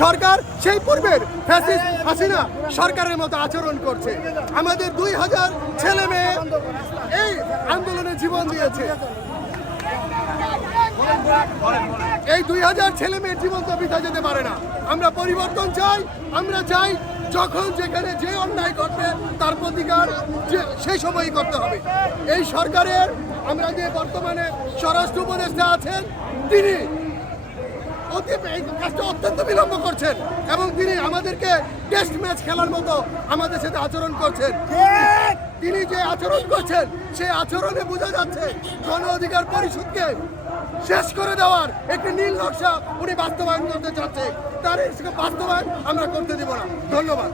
সরকার সেই পূর্বের ফ্যাসিস্ট হাসিনা সরকারের মতো আচরণ করছে। আমাদের 2000 ছেলে মেয়ে এই আন্দোলনে জীবন দিয়েছে। এই 2000 ছেলে মেয়ের জীবন তো বৃথা যেতে পারে না। আমরা পরিবর্তন চাই। আমরা চাই যখন যেখানে যে অন্যায় করতে তার প্রতিকার সেই সময়ই করতে হবে। এই সরকারের আমরা যে বর্তমানে স্বরাষ্ট্র উপদেষ্টা আছেন তিনি কাজটা অত্যন্ত বিলম্ব করছেন এবং তিনি আমাদেরকে টেস্ট ম্যাচ খেলার মতো আমাদের সাথে আচরণ করছেন। তিনি যে আচরণ করছেন সেই আচরণে বোঝা যাচ্ছে গণ অধিকার পরিষদকে শেষ করে দেওয়ার একটি নীল নকশা উনি বাস্তবায়ন করতে চাচ্ছে। তার বাস্তবায়ন আমরা করতে দেব না। ধন্যবাদ।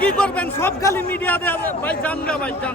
কি করবেন সব খালি মিডিয়া ভাই জান না ভাই জান